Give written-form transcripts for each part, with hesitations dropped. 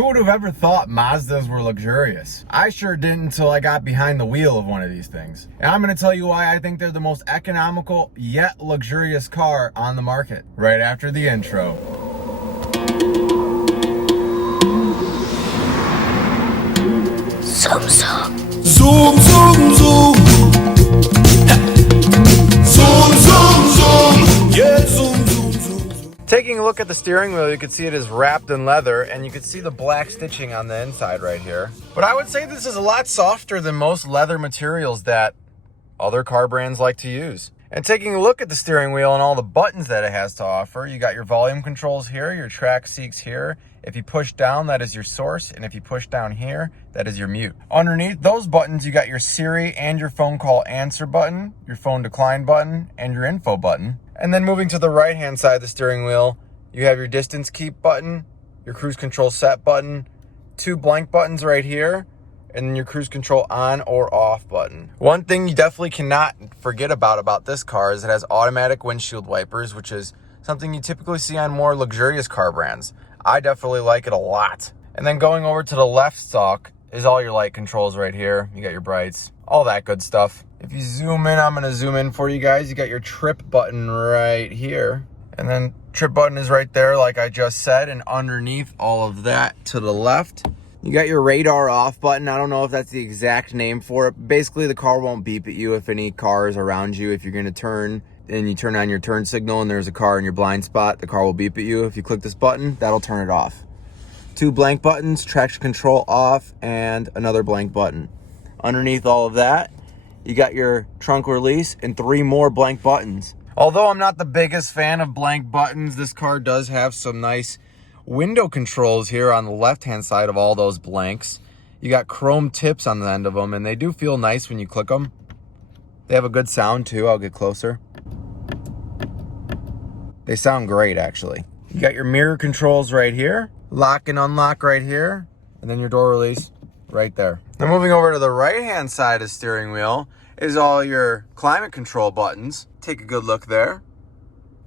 Who would have ever thought Mazdas were luxurious? I sure didn't until I got behind the wheel of one of these things. And I'm going to tell you why I think they're the most economical yet luxurious car on the market. Right after the intro. Zoom, zoom. Zoom, zoom, zoom. Zoom, zoom, zoom. Yeah, zoom, zoom, zoom. Taking a look at the steering wheel, you can see it is wrapped in leather, and you can see the black stitching on the inside right here. But I would say this is a lot softer than most leather materials that other car brands like to use. And taking a look at the steering wheel and all the buttons that it has to offer, you got your volume controls here, your track seats here. If you push down, that is your source, and if you push down here, that is your mute. Underneath those buttons, you got your Siri and your phone call answer button, your phone decline button, and your info button. And then moving to the right-hand side of the steering wheel, you have your distance keep button, your cruise control set button, two blank buttons right here, and then your cruise control on or off button. One thing you definitely cannot forget about this car is it has automatic windshield wipers, which is something you typically see on more luxurious car brands. I definitely like it a lot. And then going over to the left stalk is all your light controls right here. You got your brights, all that good stuff. If you zoom in, I'm gonna zoom in for you guys. You got your trip button right here. And then trip button is right there, like I just said. And underneath all of that to the left, you got your radar off button. I don't know if that's the exact name for it. Basically, the car won't beep at you if any car is around you. If you're gonna turn and you turn on your turn signal and there's a car in your blind spot, the car will beep at you. If you click this button, that'll turn it off. Two blank buttons, traction control off, and another blank button. Underneath all of that, you got your trunk release and three more blank buttons. Although I'm not the biggest fan of blank buttons, this car does have some nice window controls here on the left-hand side of all those blanks. You got chrome tips on the end of them, and they do feel nice when you click them. They have a good sound too. I'll get closer. They sound great, actually. You got your mirror controls right here, lock and unlock right here, and then your door release right there. Now moving over to the right-hand side of the steering wheel is all your climate control buttons. Take a good look there.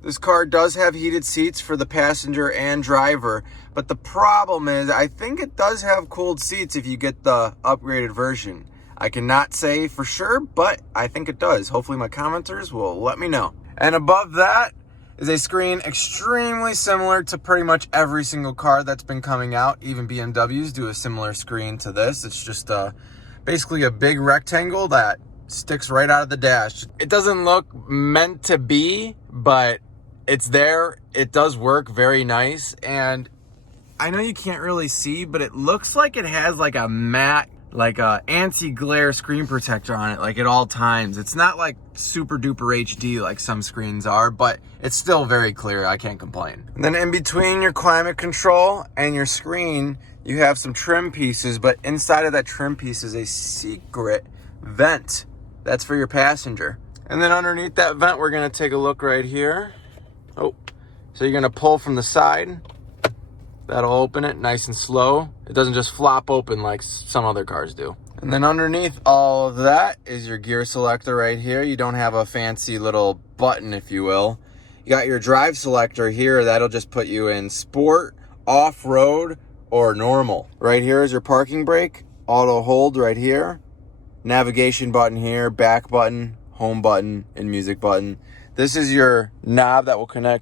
This car does have heated seats for the passenger and driver, but the problem is I think it does have cooled seats if you get the upgraded version. I cannot say for sure, but I think it does. Hopefully my commenters will let me know. And above that is a screen extremely similar to pretty much every single car that's been coming out. Even BMWs do a similar screen to this. It's just basically a big rectangle that sticks right out of the dash. It doesn't look meant to be, but it's there. It does work very nice. And I know you can't really see, but it looks like it has like a matte, like a anti-glare screen protector on it, like at all times. It's not like super duper HD like some screens are, but it's still very clear. I can't complain. And then in between your climate control and your screen, you have some trim pieces, but inside of that trim piece is a secret vent. That's for your passenger. And then underneath that vent, we're gonna take a look right here. Oh, so you're gonna pull from the side. That'll open it nice and slow. It doesn't just flop open like some other cars do. And then underneath all of that is your gear selector right here. You don't have a fancy little button, if you will. You got your drive selector here. That'll just put you in sport, off-road, or normal. Right here is your parking brake, auto hold right here. Navigation button here, back button, home button, and music button. This is your knob that will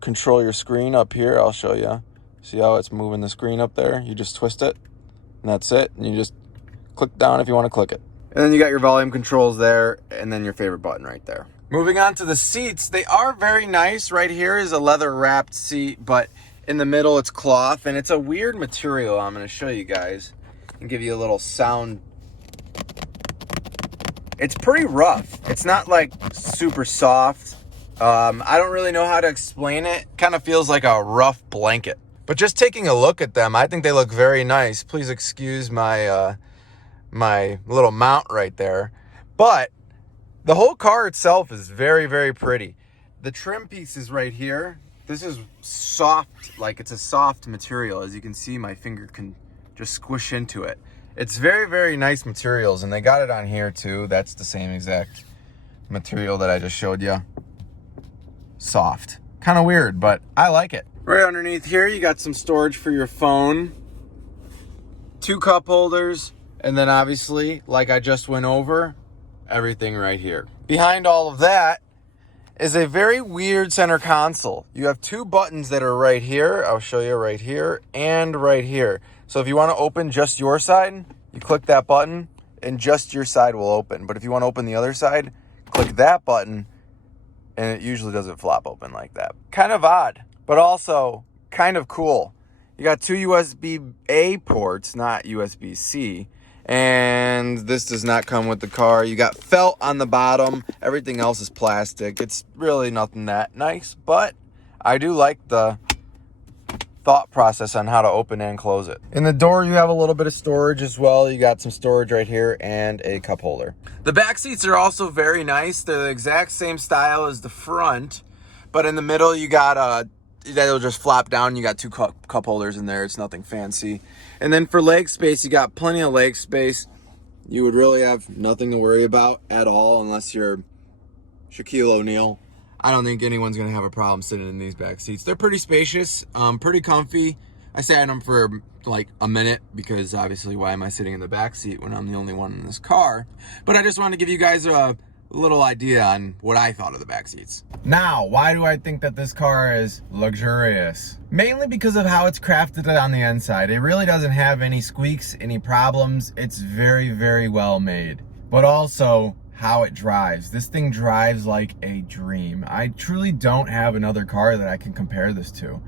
control your screen up here. I'll show you. See how it's moving the screen up there? You just twist it, and that's it. And you just click down if you want to click it. And then you got your volume controls there, and then your favorite button right there. Moving on to the seats, they are very nice. Right here is a leather wrapped seat, but in the middle it's cloth, and it's a weird material. I'm going to show you guys and give you a little sound. It's pretty rough. It's not like super soft. I don't really know how to explain it. Kind of feels like a rough blanket. But just taking a look at them, I think they look very nice. Please excuse my my little mount right there. But the whole car itself is very, very pretty. The trim pieces right here, this is soft, like it's a soft material. As you can see, my finger can just squish into it. It's very, very nice materials, and they got it on here too. That's the same exact material that I just showed you. Soft. Kind of weird, but I like it. Right underneath here, you got some storage for your phone. 2 cup holders, and then obviously, like I just went over, everything right here. Behind all of that is a very weird center console. You have 2 buttons that are right here. I'll show you right here and right here. So if you want to open just your side, you click that button and just your side will open. But if you want to open the other side, click that button and it usually doesn't flop open like that. Kind of odd, but also kind of cool. You got 2 USB-A ports, not USB-C. And this does not come with the car. You got felt on the bottom. Everything else is plastic. It's really nothing that nice, but I do like the thought process on how to open and close it. In the door, you have a little bit of storage as well. You got some storage right here and a cup holder. The back seats are also very nice. They're the exact same style as the front, but in the middle, you got that'll just flop down. You got 2 cup holders in there. It's nothing fancy. And then for leg space, you got plenty of leg space. You would really have nothing to worry about at all unless you're Shaquille O'Neal. I don't think anyone's going to have a problem sitting in these back seats. They're pretty spacious, pretty comfy. I sat in them for like a minute because obviously why am I sitting in the back seat when I'm the only one in this car? But I just wanted to give you guys a little idea on what I thought of the back seats. Now, why do I think that this car is luxurious? Mainly because of how it's crafted on the inside. It really doesn't have any squeaks, any problems. It's very, very well made. But also how it drives. This thing drives like a dream. I truly don't have another car that I can compare this to.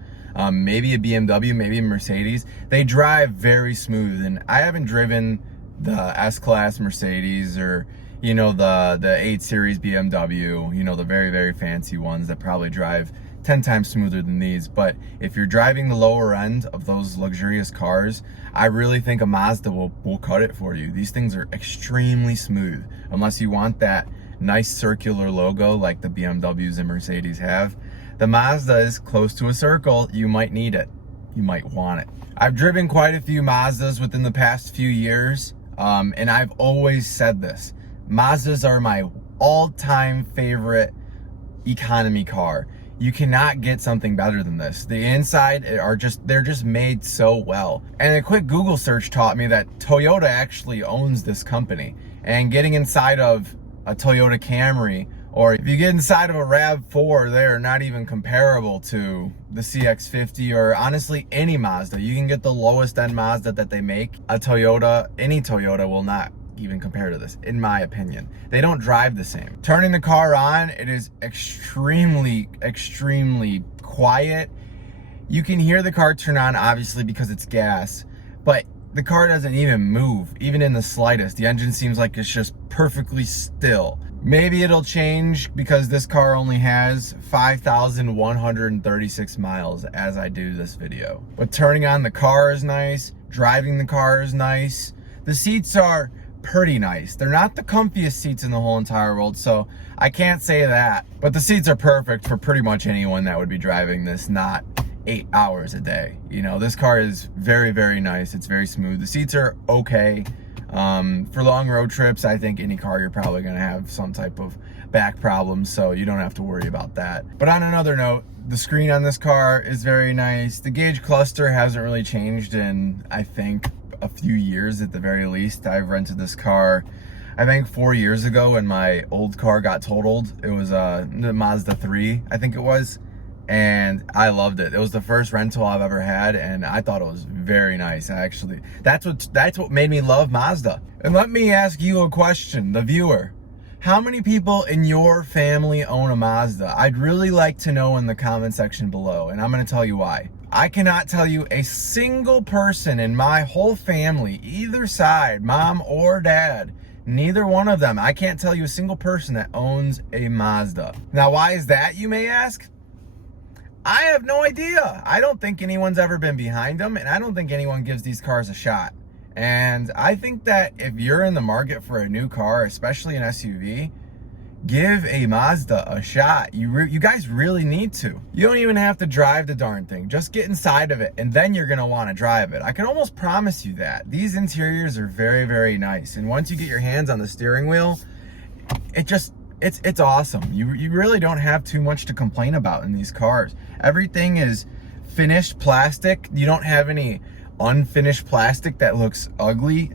Maybe a BMW, maybe a Mercedes. They drive very smooth, and I haven't driven the S-Class Mercedes or you know, the 8 Series BMW, you know, the very, very fancy ones that probably drive 10 times smoother than these. But if you're driving the lower end of those luxurious cars, I really think a Mazda will cut it for you. These things are extremely smooth. Unless you want that nice circular logo like the BMWs and Mercedes have. The Mazda is close to a circle. You might need it. You might want it. I've driven quite a few Mazdas within the past few years, and I've always said this. Mazdas are my all-time favorite economy car. You cannot get something better than this. The inside they're just made so well. And a quick Google search taught me that Toyota actually owns this company. And getting inside of a Toyota Camry, or if you get inside of a RAV4, they're not even comparable to the CX-50 or honestly any Mazda. You can get the lowest end Mazda that they make. A Toyota, any Toyota will not even compare to this, in my opinion. They don't drive the same. Turning the car on, it is extremely, extremely quiet. You can hear the car turn on, obviously, because it's gas, but the car doesn't even move, even in the slightest. The engine seems like it's just perfectly still. Maybe it'll change because this car only has 5,136 miles as I do this video. But turning on the car is nice. Driving the car is nice. The seats are pretty nice. They're not the comfiest seats in the whole entire world, so I can't say that. But the seats are perfect for pretty much anyone that would be driving this not 8 hours a day. You know, this car is very, very nice. It's very smooth. The seats are okay. For long road trips, I think any car you're probably going to have some type of back problems, so you don't have to worry about that. But on another note, the screen on this car is very nice. The gauge cluster hasn't really changed in, I think, a few years at the very least. I've rented this car, I think 4 years ago when my old car got totaled. It was the Mazda 3, I think it was. And I loved it. It was the first rental I've ever had, and I thought it was very nice. Actually, that's what made me love Mazda. And let me ask you a question, the viewer. How many people in your family own a Mazda? I'd really like to know in the comment section below, and I'm going to tell you why. I cannot tell you a single person in my whole family, either side, mom or dad, neither one of them. I can't tell you a single person that owns a Mazda. Now, why is that, you may ask? I have no idea. I don't think anyone's ever been behind them, and I don't think anyone gives these cars a shot. And I think that if you're in the market for a new car, especially an SUV, give a Mazda a shot. You guys really need to. You don't even have to drive the darn thing. Just get inside of it, and then you're gonna want to drive it. I can almost promise you that. These interiors are very, very nice. And once you get your hands on the steering wheel, it's awesome. You really don't have too much to complain about in these cars. Everything is finished plastic. You don't have any unfinished plastic that looks ugly.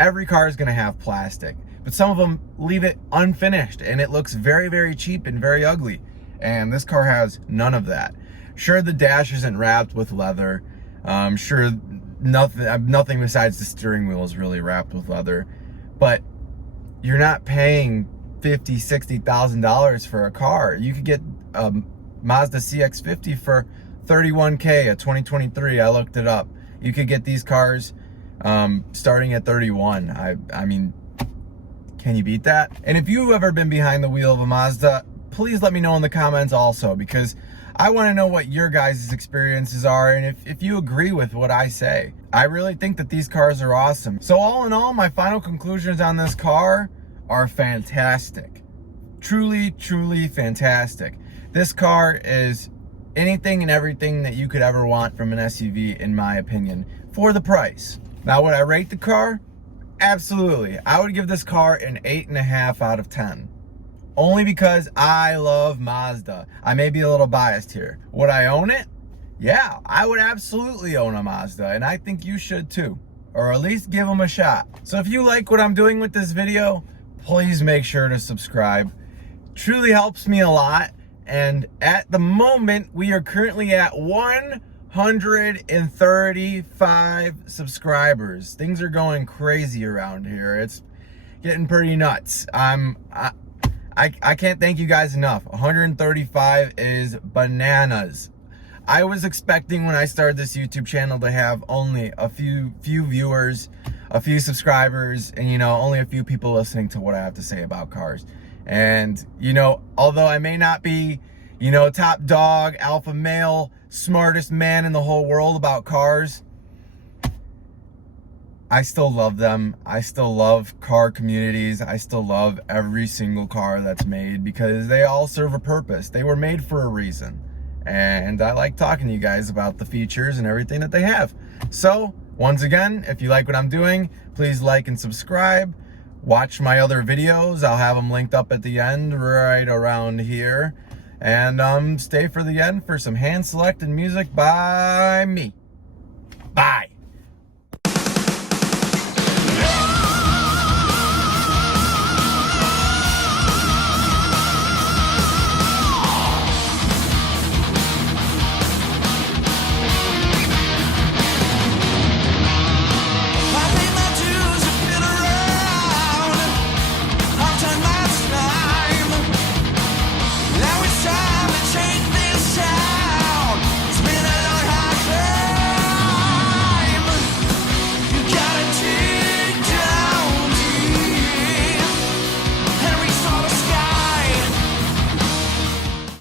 Every car is gonna have plastic, but some of them leave it unfinished and it looks very, very cheap and very ugly. And this car has none of that. Sure, the dash isn't wrapped with leather. Sure, nothing besides the steering wheel is really wrapped with leather, but you're not paying $50,000-$60,000 for a car. You could get a Mazda CX-50 for $31K, a 2023. I looked it up. You could get these cars starting at 31. I mean, can you beat that? And if you've ever been behind the wheel of a Mazda, please let me know in the comments also, because I want to know what your guys' experiences are and if you agree with what I say. I really think that these cars are awesome. So all in all, my final conclusions on this car are fantastic. Truly, truly fantastic. This car is anything and everything that you could ever want from an SUV, in my opinion, for the price. Now, would I rate the car? Absolutely. I would give this car an 8.5 out of 10. Only because I love Mazda. I may be a little biased here. Would I own it? Yeah, I would absolutely own a Mazda, and I think you should too. Or at least give them a shot. So if you like what I'm doing with this video, please make sure to subscribe. Truly helps me a lot. And at the moment, we are currently at 135 subscribers. Things are going crazy around here. It's getting pretty nuts. I can't thank you guys enough. 135 is bananas. I was expecting when I started this YouTube channel to have only a few viewers, a few subscribers, and only a few people listening to what I have to say about cars. And although I may not be top dog, alpha male, smartest man in the whole world about cars, I still love them. I still love car communities. I still love every single car that's made because they all serve a purpose. They were made for a reason. And I like talking to you guys about the features and everything that they have. So, once again, if you like what I'm doing, please like and subscribe. Watch my other videos. I'll have them linked up at the end right around here. And stay for the end for some hand-selected music by me.